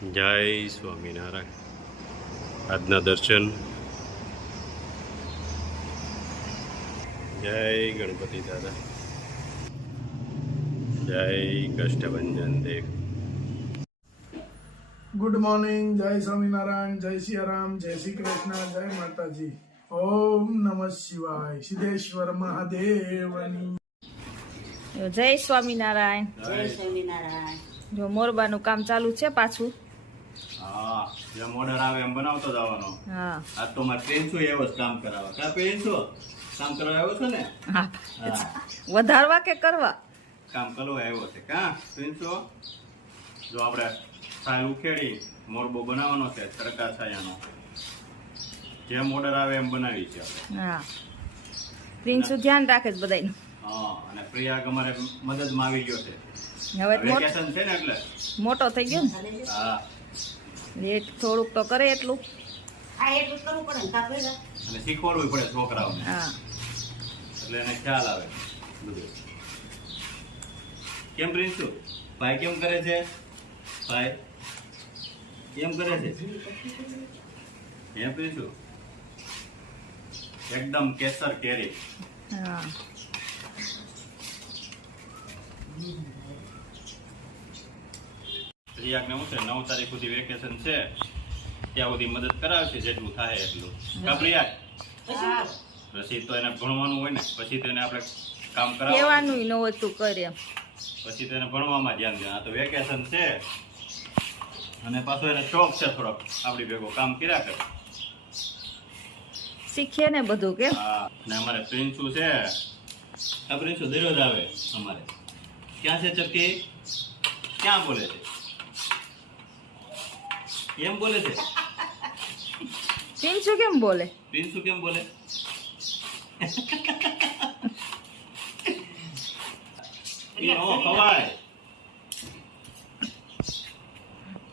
જય સ્વામિનારાયણ. આજના દર્શન. જય ગણપતિ દાદા. જય કષ્ટભંજન દેવ. Good morning. જય સ્વામિનારાયણ, જય સિયારામ, જય શ્રી કૃષ્ણ, જય માતાજી. ઓમ નમઃ શિવાય. સિદ્ધેશ્વર મહાદેવની જય સ્વામિનારાયણ. જય સ્વામિનારાયણ. જો મોરબાનું કામ ચાલુ છે પાછું. હા, જેમ ઓર્ડર આવે એમ બનાવતો જવાનો. હા આ તો મારે પેન્સો એવો જ કામ કરાવવા. કા પેન્સો કામ કરવા આવ્યો છે ને? હા હા, વધારવા કે કરવા? કામ કરવા આવ્યો છે. કા પેન્સો જો આપણે ફાઇલ ઉખેડી મોરબો બનાવવાનો છે તડકા છાયાનો. જેમ ઓર્ડર આવે એમ બનાવી છે આપણે. હા પ્રિન્સુ ધ્યાન રાખે છે બધાયનું. હા, અને પ્રિયાગ અમારે મદદમાં આવી ગયો છે. હવે વેકેશન છે ને એટલે મોટો થઈ ગયો ને, હા, એ થોડુંક તો કરે એટલું. હા, એટલું જ કરવું પડે ને કાપે જા. અને શીખવાડવું પડે છોકરાઓને, હા એટલે એને ખ્યાલ આવે બધું. કેમ પ્રિન્સુ ભાઈ કેમ કરે છે? ભાઈ કેમ કરે છે? હે પ્રિન્સુ? એકદમ કેસર કેરી. હા પ્રિયાગને શું છે 9 તારીખ સુધી વેકેશન છે, ત્યાં સુધી મદદ કરાવશે જેટલું થાય એટલું. કા પ્રિયાગ? હા. પછી તો એને ભણવાનું હોય ને, પછી તો એને આપણે કામ કરાવવાનું, કહેવાનું ન હોય તું કરે એમ. પછી તો એને ભણવામાં ધ્યાન દે. આ તો વેકેશન છે અને પાછો એને શોખ છે થોડોક આપણી ભેગો કામ કર્યા કરે. શીખીએ ને બધું કેમ. હા, ને અમારે પ્રિન્સુ છે, આ પ્રિન્સુ દરરોજ આવે અમારે. ક્યાં છે ચક્કી? ક્યાં બોલે છે? કેમ બોલે છે? પ્રિન્સુ કેમ બોલે? પ્રિન્સુ કેમ બોલે? ખવાય.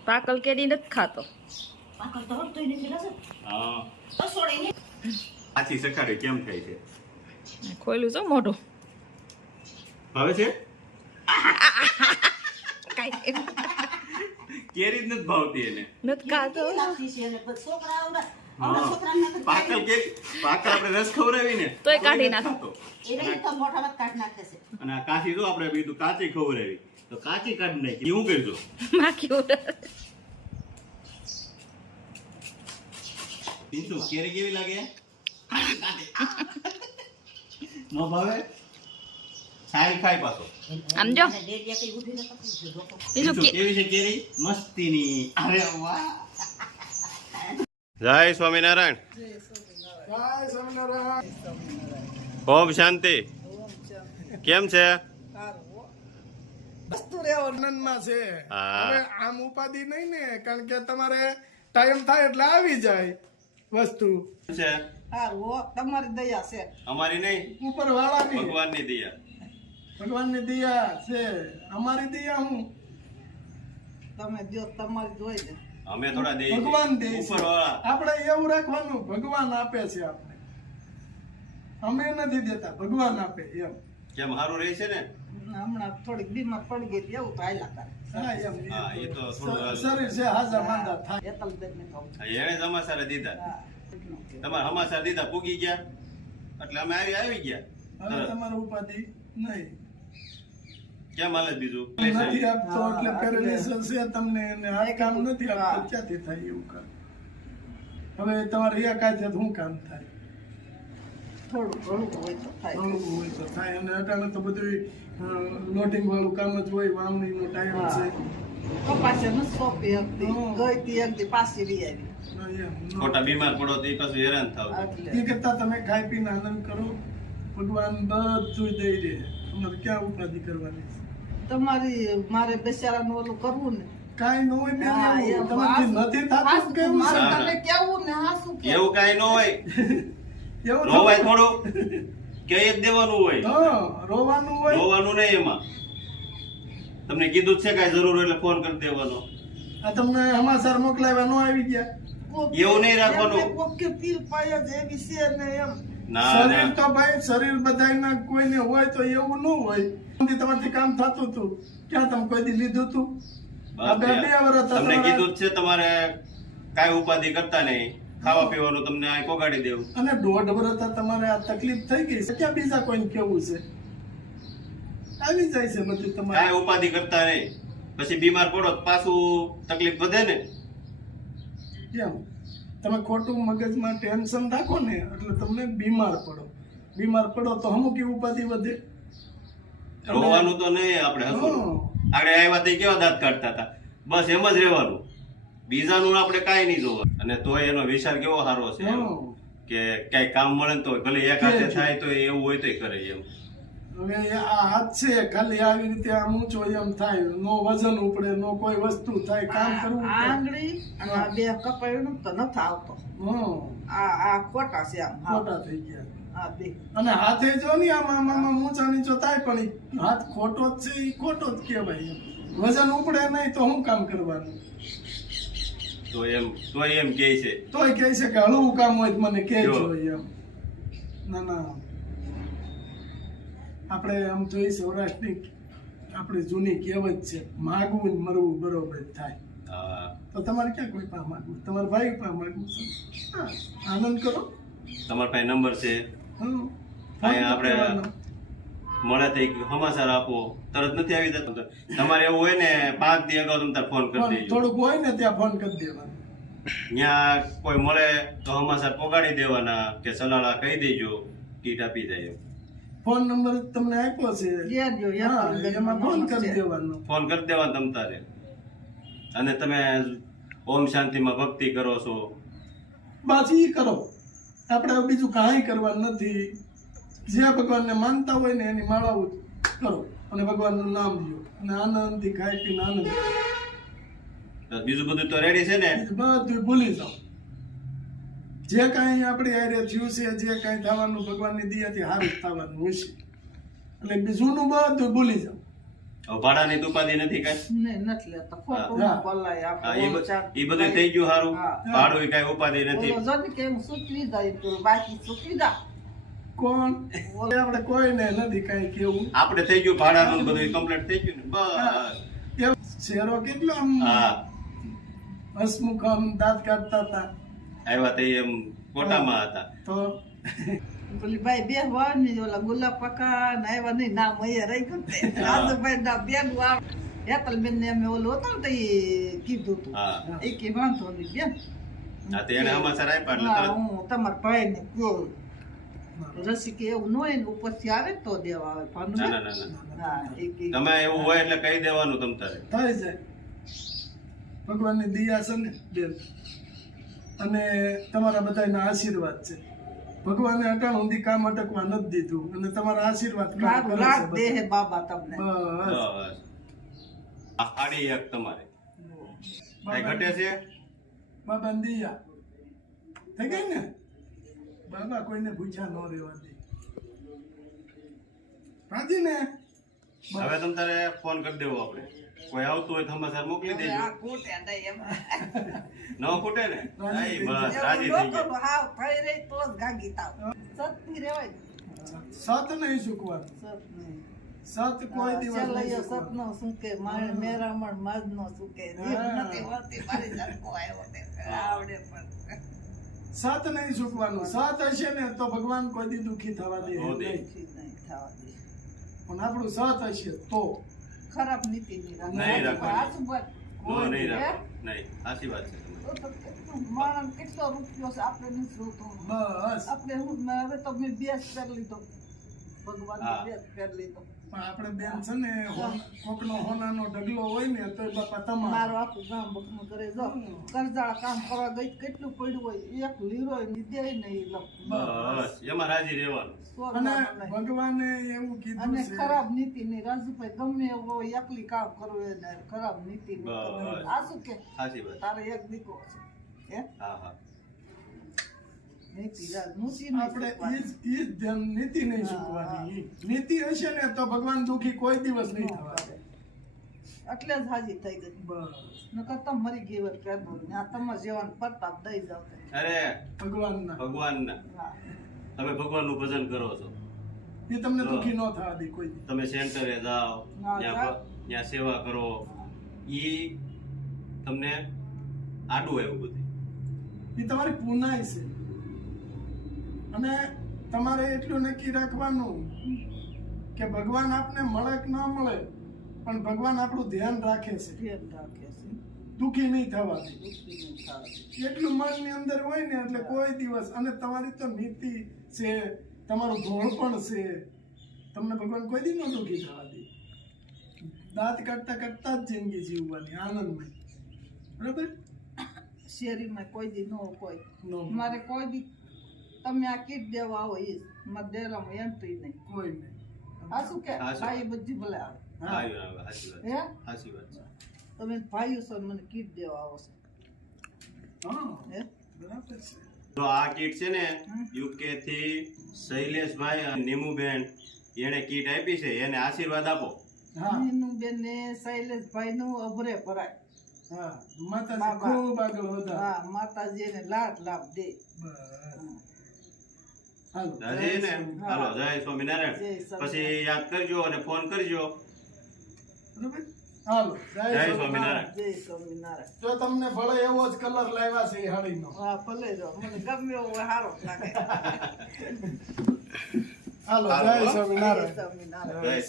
પાકલ કેરી નથી ખાતો. પાકળ તો હરતોય નથી રસ. હા, તો છોડે નહીં. આથી સકાળે કેમ થાય છે? ખોલ્યું છે મોઢું. હવે છે કાંઈ કેરી જ નથી ભાવતી એને. નથી ખાતો. લાગતી છે અને પછી છોકરા આવડા. હા. આવડા છોકરાને તો પાકલ કેરી, પાકલ આપણે રસ ખવડાવીને તોય કાઢી નથી નાખે. ખાતો. એને તો મોઢામાં કાઢી નાખે છે. અને આ કાચી જો આપણે બીજું કાચી ખવડાવી તો કાચી કાઢી નાખી. હું કરજો માખી ઉડે. પિન્ટુ કેરી કેવી લાગે? નો ભાવે? સારી ખાય પાછો. આમ જો. અને ડેડિયા કઈ ઉઠીને પકડી છે જોકો. બીજું પિન્ટુ કેવી છે કેરી? મસ્તીની. અરે વાહ. જય સ્વામિનારાયણ. જય સ્વામિનારાયણ. ઓમ શાંતિ. કેમ છે? વસ્તુ રેવો આનંદમાં છે. હા. હવે આમ ઉપાધિ નહીં ને, કારણ કે તમારે ટાઈમ થાય એટલે આવી જાય વસ્તુ. છે તમારી દયા છે. અમારી નહીં, ઉપર વાળાની ભગવાનની દયા. ભગવાનની દયા છે. અમારી દયા હું તમે જો તમારી જોઈ ને અમે થોડા દઈએ છીએ. ભગવાન દે છે. ઉપરવાળા. આપણે એવું રાખવાનું, ભગવાન આપે છે આપણે, અમે નથી દેતા, ભગવાન આપે એમ. કેમ સારું રહે છે ને? હમણાં થોડીક બીમાર પડી ગઈ હતી, એવું તો હાલ્યા કરે. હા, એમ. હા, એ તો થોડું શરીર છે હાજર માંદા થાય. હેતલબેનને કહું. એને જ અમાસારે દીધા. હા, એટલું કે. તમારે અમાસાર દીધા પૂગી ગયા એટલે અમે આવી ગયા. હવે તમારે ઉપાધિ નહીં. કેમ હાલે બીજું? નથી આપતો એટલે પેરેલિસિસ છે તમને, અને આ કામ નથી આપતો ક્યાંથી થાય એવું કામ? હવે તમારે એક કાજે શું કામ થાય? થોડું ઘણું હોય તો થાય. થોડું હોય તો થાય. અને અટાણે તો બધું લોડિંગ વાળું કામ જ હોય, વાવણીનો ટાઈમ છે. કપાસે ન સોંપી હતી, હા. ગઈ તી એક દી પાછી લઈ આવી. ના, એમ ન. ખોટા બીમાર પડો તો એ પાછું હેરાન થાવ. એટલે એ કરતા તમે ખાઈ પીને આનંદ કરો, ભગવાન બધું દઈ દે. તમારે ક્યાં ઉપાધિ કરવાની છે? તમારી મારે બેચારાનું ઓલું કરવું ને. કાંઈ ન હોય બેન, હા, એવું. એમ. તમારાથી નથી થતું કેવું મારે છે? તમે કેવું ને હાસું કેવું. એવું કાંઈ ન હોય. એવું રોવાય થતું. થોડું કહી જ દેવાનું હોય. હા, રોવાનું હોય. રોવાનું નહીં એમાં. તમને કીધું જ છે કાંઈ જરૂર હોય એટલે ફોન કરી દેવાનો. આ તમને સમાચાર મોકલાવ્યા ન આવી ગયા? કોક એવું નહીં રાખવાનું. એમને કોક કે પીર પાય જ એવી છે ને એમ. ના શરીર ના, તો ભાઈ, શરીર બધાયના કોઈને હોય તો એવું ન હોય. તમારથી કામ થતું હતું, ક્યાં તમે કોઈ દી લીધું હતું? આ બે વર્ષ તમને તમારા- કીધું જ છે તમારે કાંઈ ઉપાધિ કરતા નહીં, ખાવા પીવાનું તમને આ કોગાડી દેવું. અને 1.5 વર્ષ તમારે આ તકલીફ થઈ ગઈ છે, ક્યાં બીજા કોઈને કેવું છે? આવી જાય છે બધું તમારે. કાંઈ ઉપાધિ કરતા નહીં, પછી બીમાર પડો તો પાછું તકલીફ વધે ને. કેમ તમે ખોટું મગજમાં ટેન્શન રાખો ને એટલે તમને બીમાર પડો તો અમુક ઉપાધિ વધે. રોવાનું તો નહીં, આપણે હસવાનું. આગળ આવ્યા તે કેવા દાંત કાઢતા હતા, બસ એમ જ રહેવાનું, બીજાનું આપણે કાંઈ નહીં જોવાનું. અને તોય એનો વિચાર કેવો સારો છે એમ કે કઈ કામ મળે ને તો ભલે એક હાથે થાય તો એવું હોય તો કરે એમ. હવે આ હાથ છે ખાલી આવી રીતે આમ ઊંચો એમ થાય, નો વજન ઉપડે, નો કોઈ વસ્તુ થાય, કામ કરવું આ પડે. આંગળી અને આ બે કપાયું તો નથી આવતો. આ ખોટા છે આમ. ખોટા થઈ ગયા. આ બે અને હાથે જો ને આમ ઊંચા નીચો થાય પણ ઈ હાથ ખોટો જ છે, ઈ ખોટો જ કહેવાય એમ. વજન ઉપડે નહીં તો શું કામ કરવાનું? તોય એમ કે છે તોય કહે છે કે હળવું કામ હોય તો મને કહેજો એમ. ના આપણે આમ જોઈ સૌરાષ્ટ્રની આપણે જૂની કહેવત છે, માગવું ને મરવું બરોબર થાય. હા, તો તમારે ક્યાં કોઈ પાસે માગવું? તમારા ભાઈ પાસે માગવું છે. હા, આનંદ કરો. તમારા પાસે નંબર છે, હમ. અહીંયા આપણે મળે તો એક સમાચાર આપો, તરત નથી આવી જતો. તમારે એવું હોય ને 5 દી અગાઉ તમે તાર ફોન કરી પણ દેજો. થોડુંક હોય ને ત્યાં ફોન કરી દેવાનો. ત્યાં કોઈ મળે તો સમાચાર પોગાડી દેવાના કે સલાળા કહી દેજો, કીટ આપી જાય એમ. ફોન નંબર તમને આપ્યો છે, લેજો, હા, એમાં ફોન કરી દેવાનો. ફોન કરી દેવાનો તમ તારે. અને તમે ઓમ શાંતિમાં ભક્તિ કરો છો, બસ ઈ કરો. આપણે હવે બીજું કાંઈ કરવાનું નથી. જે ભગવાનને માનતા હોય ને એની માળાઓ કરો અને ભગવાનનું નામ લ્યો અને આનંદથી ખાઈ પીને આનંદ. તો બીજું બધું તો રેડી છે ને. બધું ભૂલી જાઓ. જે કાંઈ આપણે હારે થયું છે, જે કાંઈ થવાનું ભગવાનની દયાથી સારું જ થવાનું હોય છે. એટલે બીજુંનું બધું ભૂલી જાઓ. હવે ભાડાની ઉપાધિ નથી કાંઈ. નહીં, નથી લેતા. ખોટું હા. બોલાય હા, આપણે. એ બધું થઈ ગયું સારું. હા. ભાડું કાંઈ ઉપાધિ નથી. ઓલો જોને કેમ સૂચવી જાય, પેલું બાકી સૂચવી જાય. કોણ? આપણે કોઈને નથી કાંઈ કેવું. આપણે થઈ ગયું ભાડાનું ને બધું કમ્પ્લીટ થઈ ગયું ને બસ. એમ શેરો કેટલો આમ હા, હસમુખ આમ દાંત કાઢતા હતા આવ્યા તે એમ કોટામાં હતા. તો પેલી ભાઈ બે વાની ઓલા ગુલાબ પકા ને આવ્યા નહીં, નામ અહીંયા રહી ગયું તે. રાજુભાઈ ના બેન વાળ હેતલબેન ને અમે ઓલું હતું ને તો ઈ કીધું હતું. હા, એ કે વાંધો નહીં બેન. હા, તો એને સમાચાર આપ્યા એટલે હા, તરત હું તમારા ભાઈ ને કહું. રસી કે એવું ન હોય ને ઉપરથી આવે તો દેવા આવે. ના ભાનુબેન? ના ના ના. હા, એ કે તમે એવું હોય એટલે કહી દેવાનું તમ તારે. થઈ જાય. ભગવાનની દયા છે ને બેન, અને તમારા બધાના આશીર્વાદ છે. ભગવાને અટાણ સુધી કામ અટકવા નથી દીધું અને તમારા આશીર્વાદ કામ લાખ કરે લાખ છે દેહે બધા. બાબા તમને. બસ. બસ આ સાડી એક તમારે કઈ ઘટે છે. બાબાની દયા થઈ ગઈ ને. બાબા કોઈને ભૂખ્યા ન રહેવા દે. રાજી ને? હવે તમ તારે ફોન કરી દેવો. આપણે કોઈ આવતું હોય તો સમાચાર મોકલી હવે દેજો. આ ખૂટે નહીં એમ. ન ખૂટે ને. રાજી નહીં, બસ એવું રાજી થઈ લોકો ગયા. હાવ થઈ રહી તો જ ગાગી થાવ. સતની રહેવાય ને. સત નહીં ચૂકવાનું. સત નહીં. સત કોઈ દિવસ નહીં છેલ્લે ચૂકવાનું. સતનો સુકે, મેરામણ માજનો સુકે. જીભ નથી વળતી, મારી જાતકો આવ્યો તે. આવડે પણ. સત નહીં ચૂકવાનું. સત હશે ને તો ભગવાન કોઈ દી દુખી થવા દે હો દે. નહીં. ઠીક નહીં થવા દે. પણ આપણું સત હશે તો ખરાબ નીતિ નહીં નહીં રાખવાની. આજુબાજુ નો નહીં હે? રાખો. નહીં, સાચી વાત છે તમારી. તો કેટલું માણસ કેટલો રૂપિયો છે આપણે નથી જોતો. બસ. આપણે હવે તો મેં બેસ કરી લીધો. ભગવાન હા. બેસ કરી લીધો. પણ આપણે બેન છે ને કોકનો હોનાનો ઢગલો હોય ને તો બાપા તમારો. મારું આખું ગામ બકનું કરે જો કરજાળા કામ કરવા ગઈ કેટલું પડ્યું હોય એક લીરો દે નહીં લો. બસ એમાં રાજી રહેવાનું. અને ભગવાને એવું કીધું અને છે ખરાબ નીતિ નહીં. રાજુભાઈ ગમે એવો હોય, એકલી કામ કરવું એને ખરાબ નીતિ નહીં. બસ. આ શું કે સાચી વાત. તારે એક દીકરો છે હે હા હા. નીતિ નીતિ નહીં આપણે શીખવાની. ઈ જ ધ્યાન, નીતિ નહીં ચૂકવાની. નીતિ હશે ને તો ભગવાન દુખી કોઈ દિવસ નહીં થવા દે. એટલે જ હાજી થઈ ગઈ. બસ. નકર તો મરી ગઈ હોય પેદો ને આ તમારા જેવાને પ્રતાપ દઈ જાવ. અરે ભગવાનના ભગવાનના હા. તમે ભગવાનનું ભજન કરો છો. એ તમને દુખી ન થવા દે કોઈ દી. તમે સેન્ટરે જાઓ, હા, ત્યાં જાઓ. ત્યાં સેવા કરો. ઈ તમને આડું આવ્યું બધું? એ તમારી પુનાઈ છે. અને તમારે એટલું નક્કી રાખવાનું કે ભગવાન આપને મળે કે ન મળે, પણ ભગવાન આપણું ધ્યાન રાખે છે, ધ્યાન રાખે છે. દુઃખી નહીં થવા દે. દુઃખી નહીં થાય. એટલું મનની અંદર હોય ને એટલે કોઈ દિવસ, અને તમારી તો નીતિ છે, તમારું ધોળ પણ છે, તમને ભગવાન કોઈ દી ન દુઃખી થવા દે. દાંત કાઢતા કાઢતા જ જિંદગી જીવવાની આનંદમય. બરાબર? શેરીમાં કોઈ દી નો કોઈ નો મારે કોઈ દી તમે આ કીટ દેવા આવો એ મારા ડેરામાં એન્ટ્રી નહીં. કોઈ નહીં. આ શું કે હા, શું? ભાઈ બધી ભલે આવે. હા. ભાઈઓ આવે, સાચી વાત છે. હે સાચી વાત છે. તમે ભાઈઓ છો ને મને કીટ દેવા આવો છો. હા, હે બરાબર છે. તો આ કીટ છે ને યુકે થી શૈલેષભાઈ અને નીમુબેન એને કીટ આપી છે, એને આશીર્વાદ આપો. હા બેન ને શૈલેષભાઈ નું અભરે ભરાય. હા, માતાજી બાબા. ખૂબ આગળ વધારે. હા માતાજી એને લાડ લાભ દે. બસ. હાલો. રાજી ને? હાલો, જય સ્વામિનારાયણ. જય સ્વામિનારાયણ. પછી યાદ કરજો અને ફોન કરજો. બરાબર? હાલો, જય જય સ્વામિનારાયણ. સ્વામિનારાયણ. જય સ્વામિનારાયણ. જો તમને ભલે એવો જ કલર લાવ્યા છે એ હાડીનો. હા ભલે જો મને ગમે એવો સારો લાગે. હાલો, હાલો, જય સ્વામિનારાયણ. જય સ્વામિનારાયણ. જય